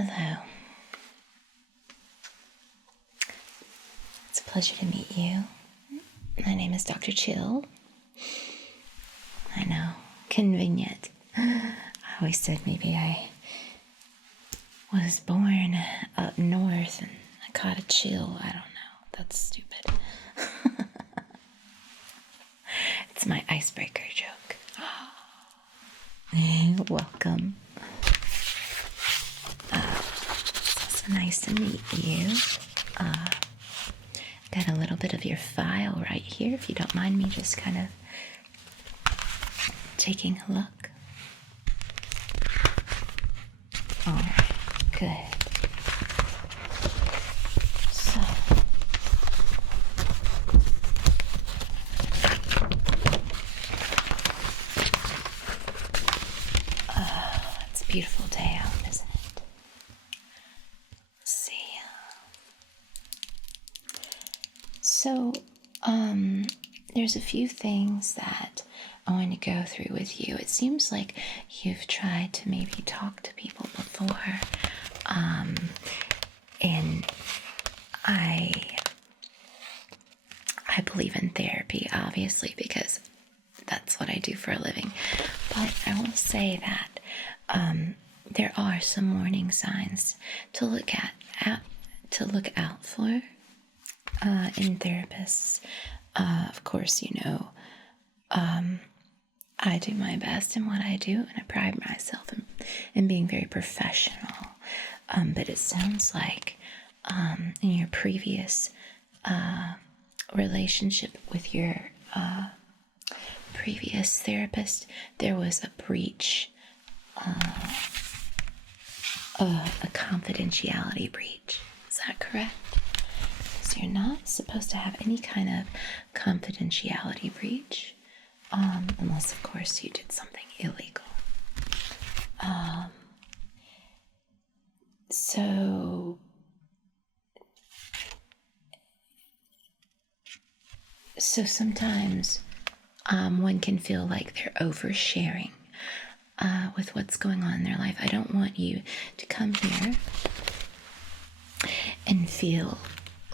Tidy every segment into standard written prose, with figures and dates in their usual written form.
Hello. It's a pleasure to meet you. My name is Dr. Chill. I know, convenient. I always said maybe I was born up north and I caught a chill. I don't know. That's stupid. It's my icebreaker joke. Welcome. It's so nice to meet you. Got a little bit of your file right here, if you don't mind me just kind of taking a look. All right, good. So, it's a beautiful day out, isn't it? Let's see. So, there's a few things that I want to go through with you. It seems like you've tried to maybe talk to people before, and I believe in therapy, obviously, because that's what I do for a living. But I will say that there are some warning signs to look out for in therapists. Of course, I do my best in what I do, and I pride myself in being very professional. But it sounds like in your previous relationship with your previous therapist, there was a breach, a confidentiality breach. Is that correct? So you're not supposed to have any kind of confidentiality breach, unless, of course, you did something illegal. So sometimes one can feel like they're oversharing with what's going on in their life. I don't want you to come here and feel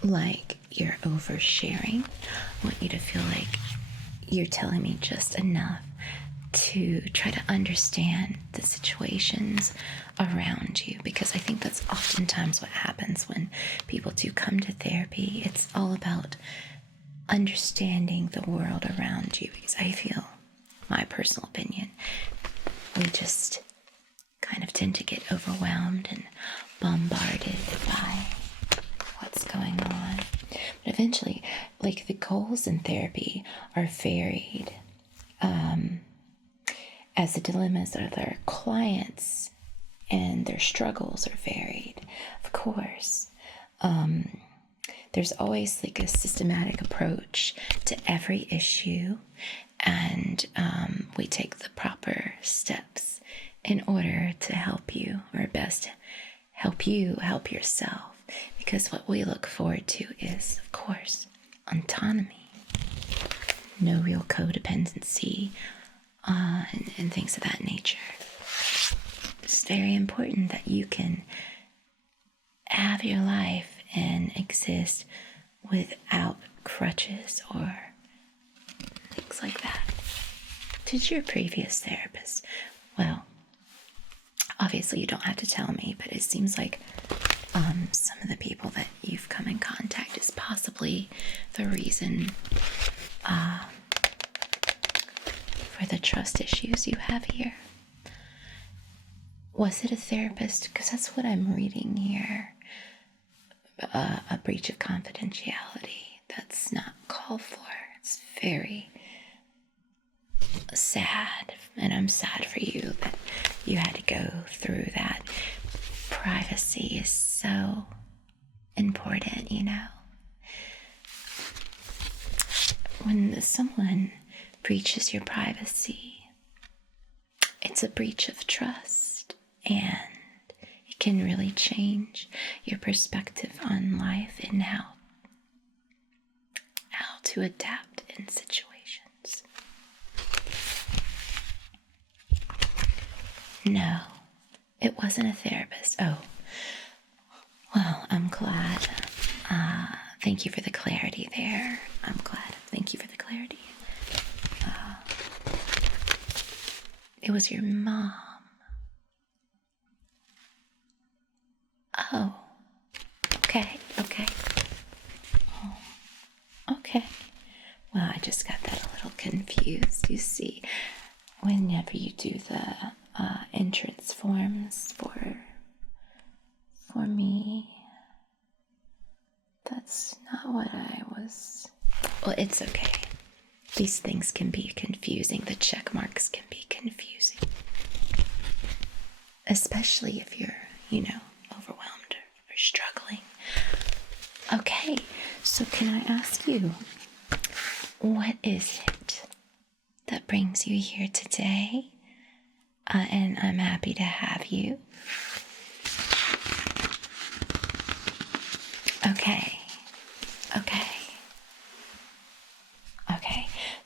like you're oversharing. I want you to feel like you're telling me just enough to try to understand the situations around you, because I think that's oftentimes what happens when people do come to therapy. It's all about understanding the world around you, because I feel, my personal opinion, we just kind of tend to get overwhelmed and bombarded by what's going on. But eventually, like, the goals in therapy are varied, as the dilemmas of their clients and their struggles are varied. Of course, there's always like a systematic approach to every issue, and we take the proper steps in order to help you, or best help you help yourself. Because what we look forward to is, of course, autonomy, no real codependency, and things of that nature. It's very important that you can have your life and exist without crutches or things like that. Did your previous therapist? Well, obviously you don't have to tell me, but it seems like some of the people that you've come in contact is possibly the reason for the trust issues you have here. Was it a therapist? Because that's what I'm reading here. A breach of confidentiality. That's not called for. It's very sad, and I'm sad for you that you had to go through that. Privacy is so important, When someone breaches your privacy, it's a breach of trust, and it can really change your perspective on life and how to adapt in situations. No, it wasn't a therapist. Oh, Well, I'm glad. Thank you for the clarity there. I'm glad. Thank you for the clarity. It was your mom. Oh, okay. Oh, okay. Well, I just got that a little confused. You see, whenever you do the entrance forms for me, that's not what I was. Well, it's okay. These things can be confusing. The check marks can be confusing, especially if you're, overwhelmed or struggling. Okay, so can I ask you, what is it that brings you here today? And I'm happy to have you. Okay.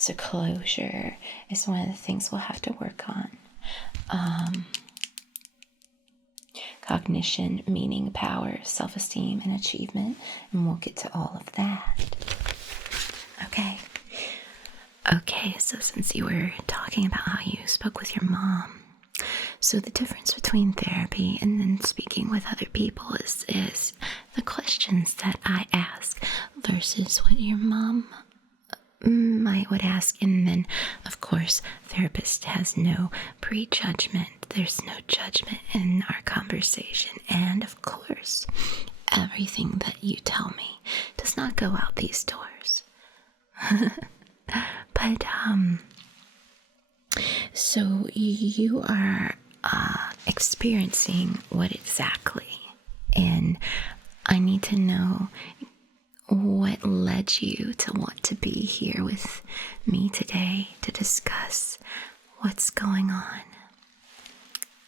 So closure is one of the things we'll have to work on. Cognition, meaning, power, self-esteem, and achievement. And we'll get to all of that. Okay, so since you were talking about how you spoke with your mom, so the difference between therapy and then speaking with other people is the questions that I ask versus what your mom would ask. And then, of course, therapist has no prejudgment. There's no judgment in our conversation. And, of course, everything that you tell me does not go out these doors. But, so you are experiencing what exactly? And I need to know what led you to want to be here with me today to discuss what's going on.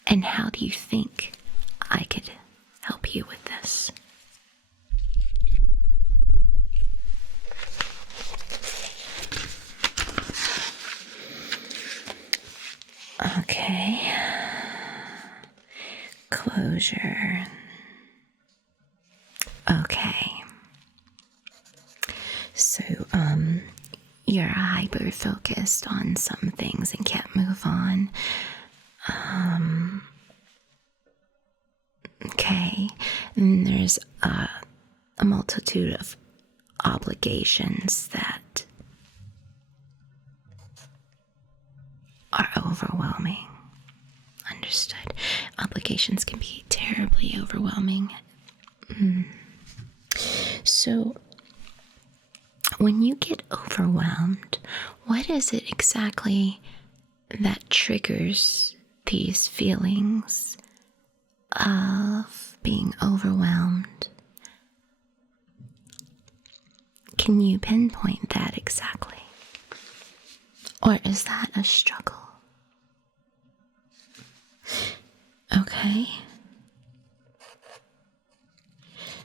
And how do you think I could help you with this? Okay. Closure. Okay. So, you're hyper focused on some things and can't move on. Okay. And there's a multitude of obligations that are overwhelming. Understood. Obligations can be terribly overwhelming. So, when you get overwhelmed, what is it exactly that triggers these feelings of being overwhelmed? Can you pinpoint that exactly? Or is that a struggle? Okay.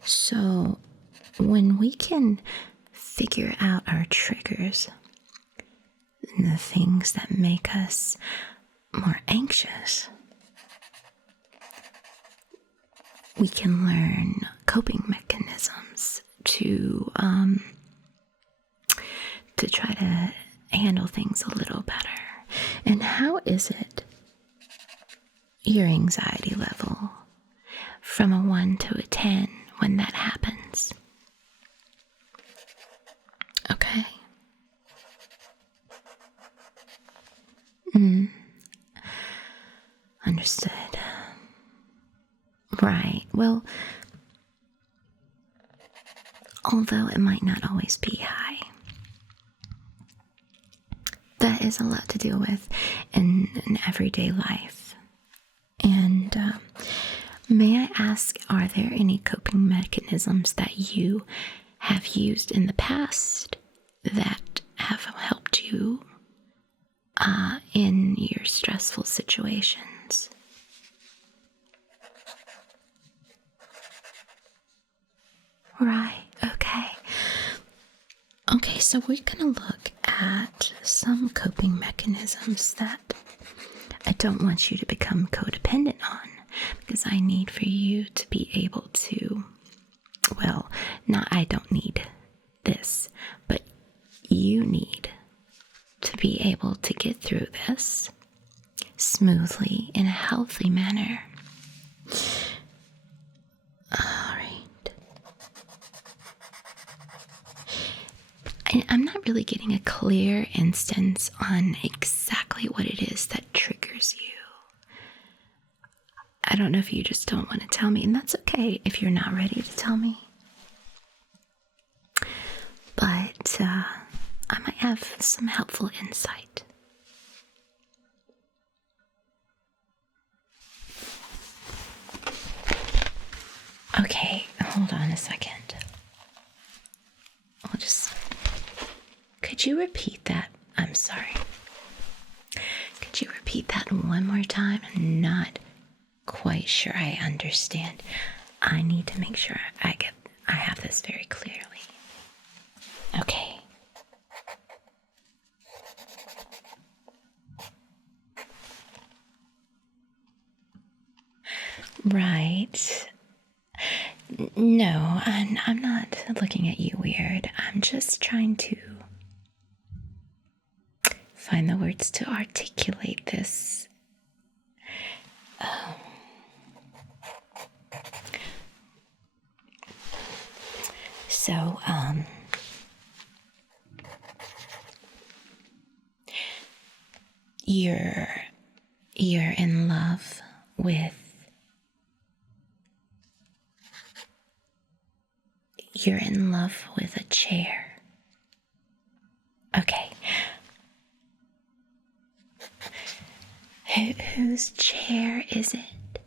So, when we can figure out our triggers and the things that make us more anxious, we can learn coping mechanisms to try to handle things a little better. And how is it your anxiety level from a 1 to a 10 when that happens? Okay. Understood. Right. Well, although it might not always be high, that is a lot to deal with in everyday life. And may I ask, are there any coping mechanisms that you have used in the past that have helped you in your stressful situations? Right, okay. Okay, so we're gonna look at some coping mechanisms that I don't want you to become codependent on, because I need for you to be able to Well, not I don't need this, but you need to be able to get through this smoothly in a healthy manner. All right. I'm not really getting a clear instance on exactly what it is that triggers you. I don't know if you just don't want to tell me, and that's okay if you're not ready to tell me. But I might have some helpful insight. Okay, hold on a second. Could you repeat that? I'm sorry. Could you repeat that one more time? I'm not quite sure I understand. I need to make sure I have this very clearly. Okay. Right. No, I'm not looking at you weird. I'm just trying to find the words to articulate this. So, you're in love with a chair. Okay. Whose chair is it?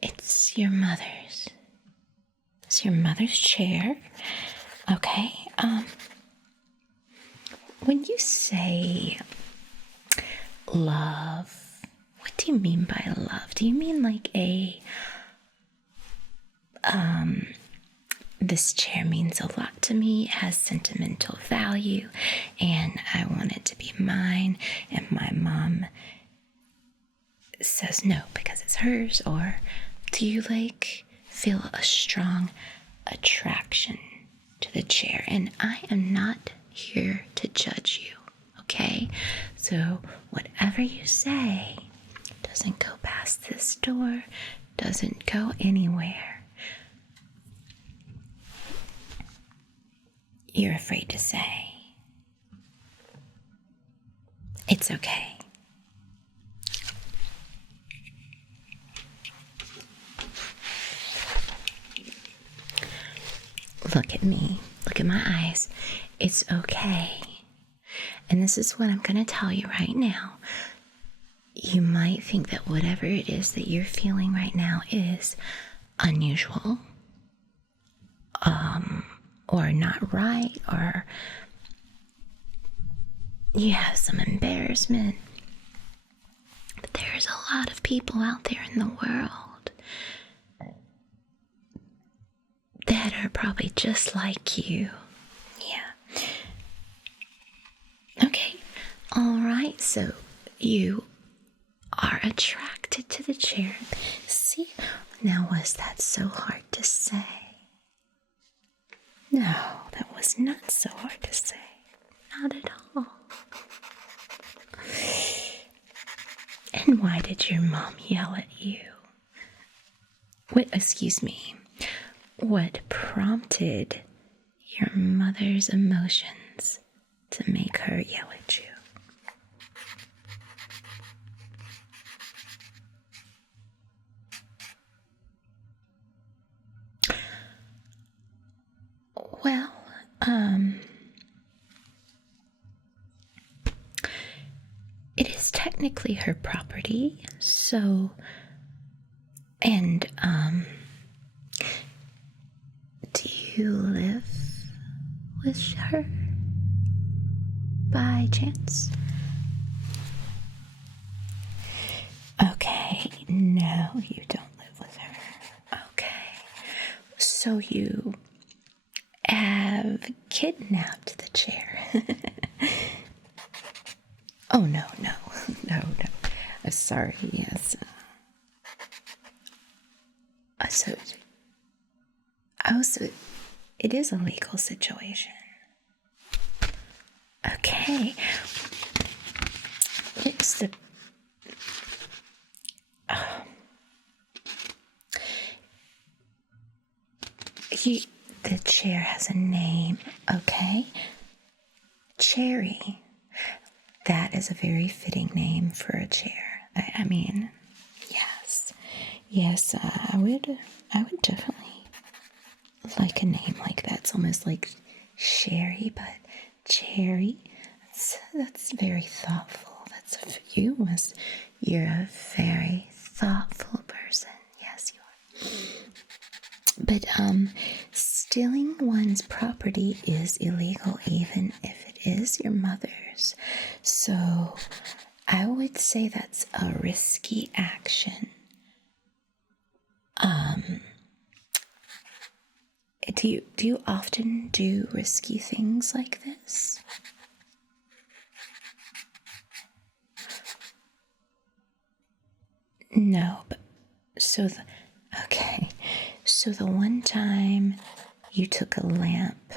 It's your mother's. It's your mother's chair. Okay. When you say love, what do you mean by love? Do you mean like this chair means a lot to me, it has sentimental value, and I want it to be mine, and my mom says no because it's hers? Or do you feel a strong attraction to the chair? And I am not here to judge you, okay? So whatever you say doesn't go past this door, doesn't go anywhere. You're afraid to say. It's okay. Look at me. Look at my eyes. It's okay. And this is what I'm going to tell you right now. You might think that whatever it is that you're feeling right now is unusual, or not right, or you have some embarrassment. But there's a lot of people out there in the world that are probably just like you. Yeah. Okay. All right. So you are attracted to the chair. See? Now, was that so hard to say? No, that was not so hard to say. Not at all. And why did your mom yell at you? What prompted your mother's emotions to make her yell at you? Well, it is technically her property, so, and, do you live with her by chance? Okay, no, you don't live with her. Okay, so you have kidnapped the chair. Oh, no. I'm sorry, yes. So Oh, so it is a legal situation. Okay. It's the chair has a name, okay? Cherry. That is a very fitting name for a chair. I mean, yes. Yes, I would definitely like a name like that. It's almost like Sherry, but Cherry. That's very thoughtful. You're a very thoughtful person. Yes, you are. But stealing one's property is illegal, even if it is your mother's. So I would say that's a risky action. Do you often do risky things like this? No, but okay. So the one time you took a lamp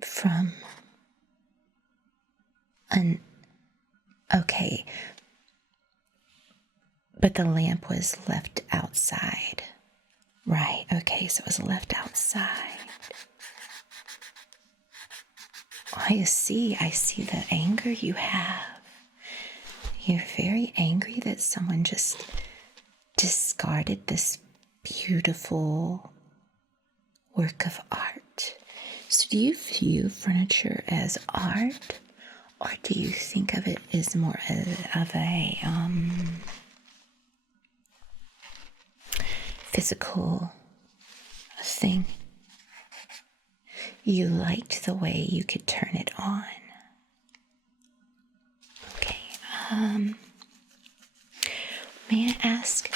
from okay, but the lamp was left outside. Right, okay, so it was left outside. I see the anger you have. You're very angry that someone just discarded this beautiful work of art. So do you view furniture as art, or do you think of it as more of a physical thing? You liked the way you could turn it on. Okay, may I ask?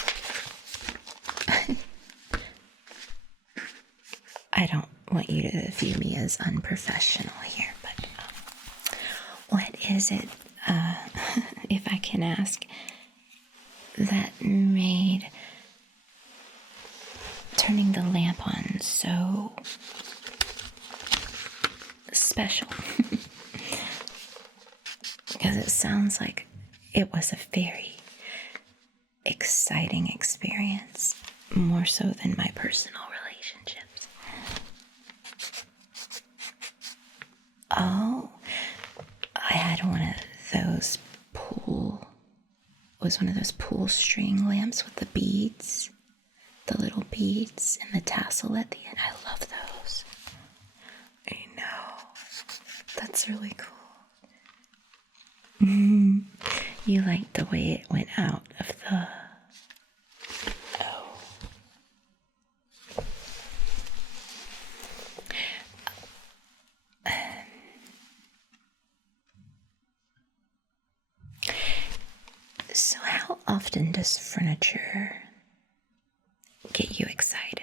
I don't want you to view me as unprofessional here, but what is it, if I can ask, that made turning the lamp on so special? Because it sounds like it was a very exciting experience, more so than my personal relationships. Oh, I had one of those pull string lamps with the beads, the little beads and the tassel at the end. I love those. I know. That's really cool. You like the way it went out of the... Oh. So how often does furniture get you excited?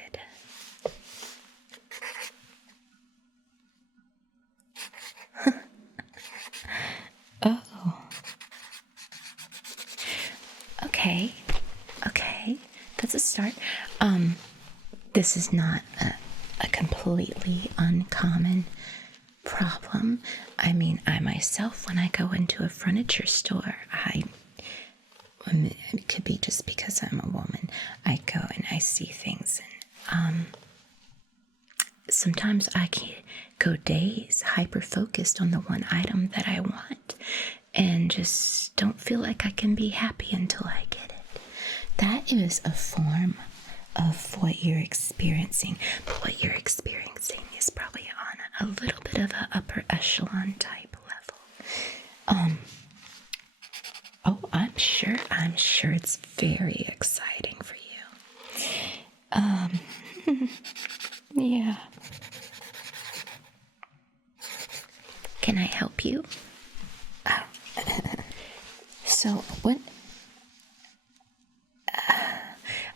Oh. Okay. That's a start. This is not a completely uncommon problem. I mean, I myself, when I go into a furniture store, it could be just because I'm a woman, I go and I see things, and sometimes I can go days hyper focused on the one item that I want and just don't feel like I can be happy until I get it. That is a form of what you're experiencing, but what you're experiencing is probably on a little bit of an upper echelon type level. Oh, I'm sure it's very exciting for you. Yeah. Can I help you? Oh. So what?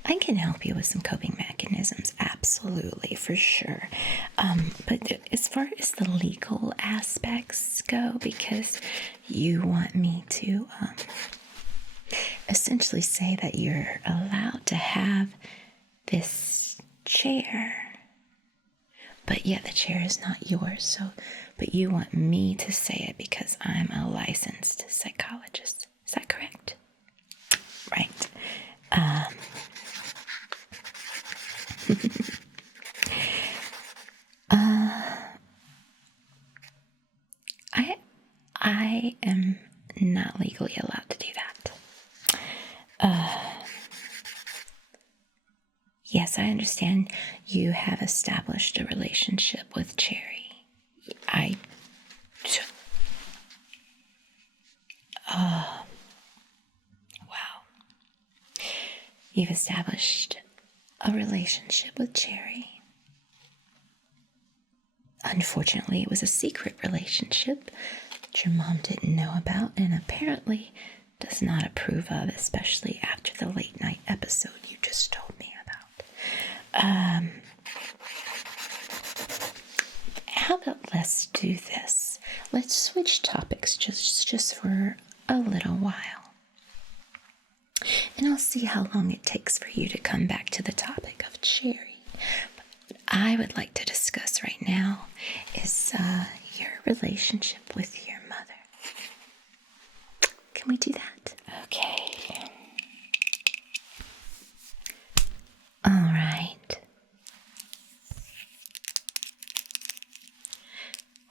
I can help you with some coping mechanisms, absolutely, for sure. But as far as the legal aspects go, because you want me to essentially say that you're allowed to have this chair. But yet the chair is not yours, but you want me to say it because I'm a licensed psychologist. Is that correct? Right. I am not legally allowed to do that. Yes, I understand you have established a relationship with Cherry. Wow. You've established a relationship with Cherry. Unfortunately, it was a secret relationship that your mom didn't know about and apparently does not approve of, especially after the late night episode you just told me about. How about let's do this? Let's switch topics just for a little while. And I'll see how long it takes for you to come back to the topic of Cherry. What I would like to discuss right now is your relationship with your mother. Can we do that? Okay. All right.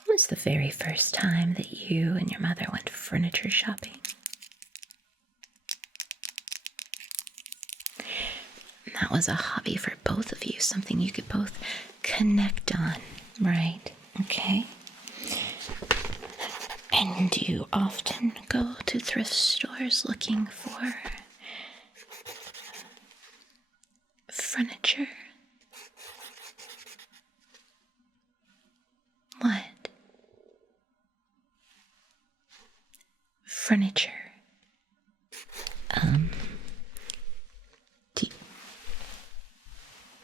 When was the very first time that you and your mother went furniture shopping? That was a hobby for both of you, something you could both connect on, right? Okay. And do you often go to thrift stores looking for furniture? What? Furniture. Do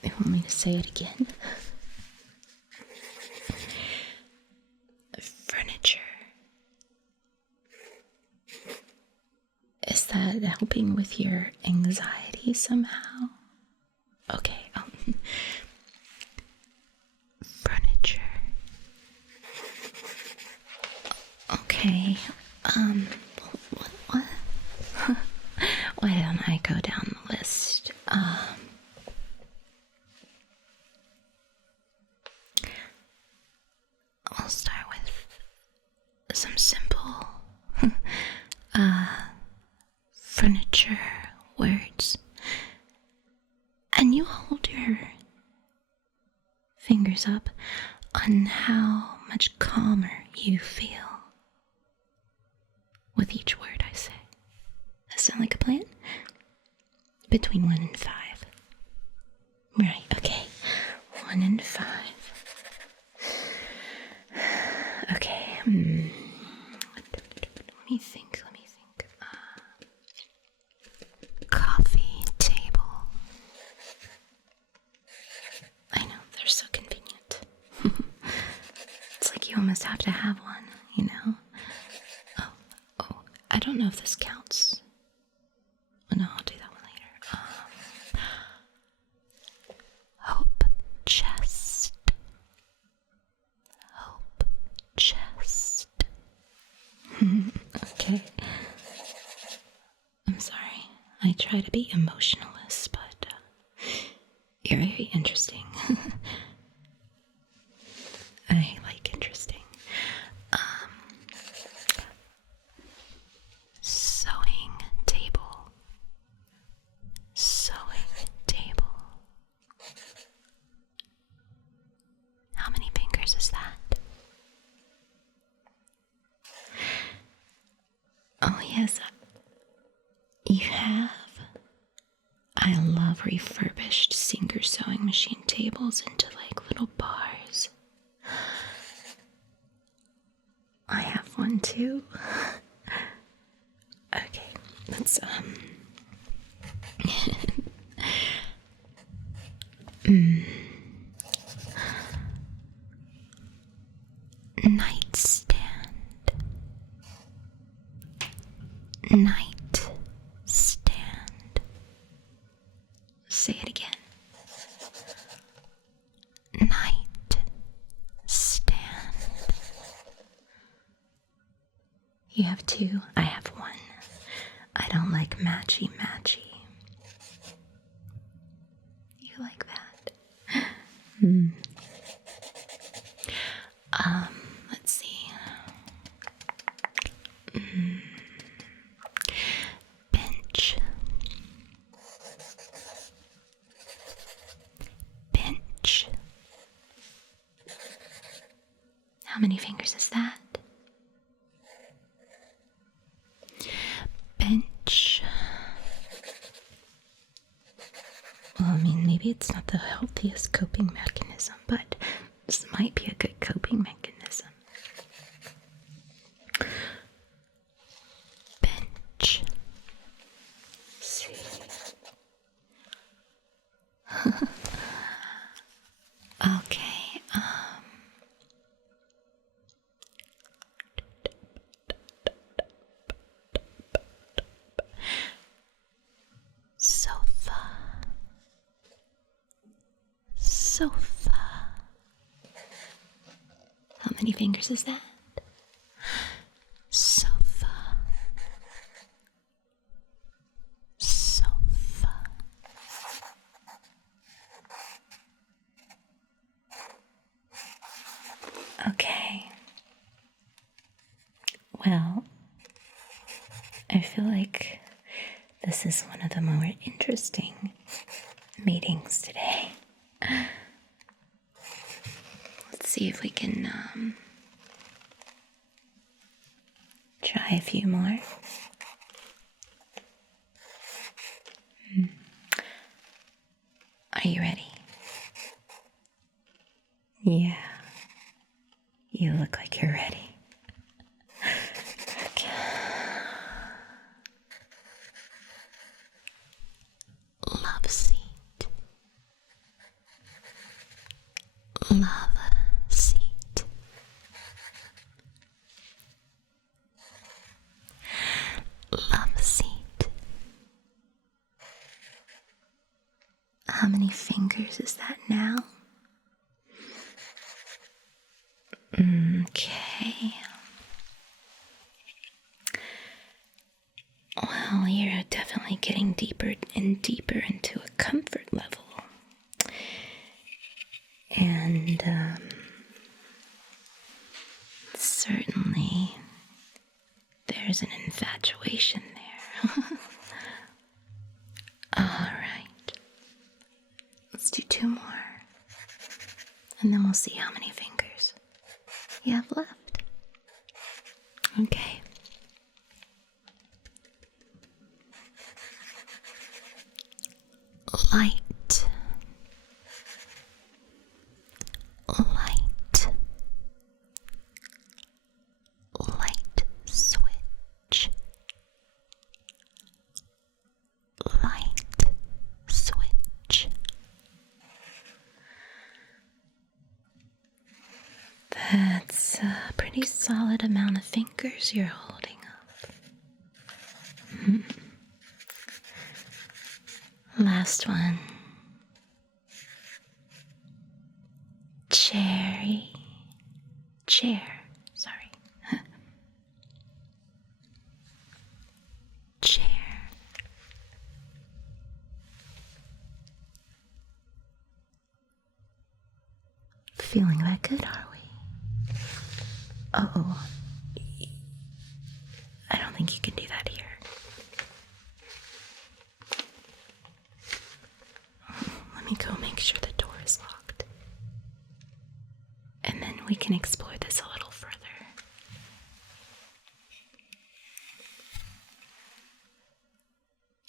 you want me to say it again? Furniture. Is that helping with your anxiety somehow? Okay. Furniture. Okay. What? Why don't I go down the list? I'll start with some simple furniture words. And you hold your fingers up on how much calmer you feel with each word I say. That sound like a plan? Between 1 and 5. Right, okay. 1 and 5. Okay. Let me think. Coffee table. I know, they're so convenient. It's like you almost have to have one, you know? Oh, I don't know if this counts. No, I'll do that one later. Hope chest. Hope chest. Okay. I'm sorry. I try to be emotionless, but you're very interesting. I like interesting. Sewing table. Sewing table. How many fingers is that? Oh, yes. You have. I love refurbished Singer sewing machine tables into like little bars. I have one too. Okay, let's Nightstand. Nightstand. Say it again. You have two, I have one. I don't like matchy-matchy. You like that? Let's see. Bench. Bench. How many fingers is that? Bench. Well, I mean, maybe it's not the healthiest coping mechanism, but this might be a good coping mechanism. Bench. See. Okay, sofa. Sofa. How many fingers is that? Sofa. Sofa. Okay. Well, I feel like this is one of the more interesting meetings today. Let's see if we can try a few more. Are you ready? Yeah. You look like you're ready. Okay. Love seat. Love seat. Love seat. How many fingers is that now? Okay. Well, you're definitely getting deeper and deeper into a comfort level. And certainly there's an infatuation there. All right. Let's do two more. And then we'll see how many fingers you have left. Okay. Light. Light. Light switch. Light switch. That's a pretty solid amount of fingers you're holding up. Last one. Cherry. Chair. Sorry. Chair. Feeling that good, are we? Oh. I don't think you can do that here. Let me go make sure the door is locked. And then we can explore this a little further.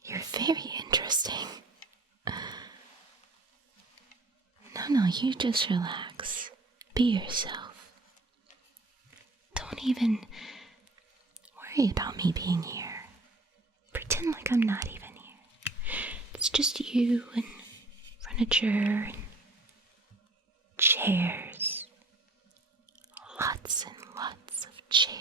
You're very interesting. No, you just relax. Be yourself. Don't even worry about me being here. Pretend like I'm not even here. It's just you and furniture and chairs. Lots and lots of chairs.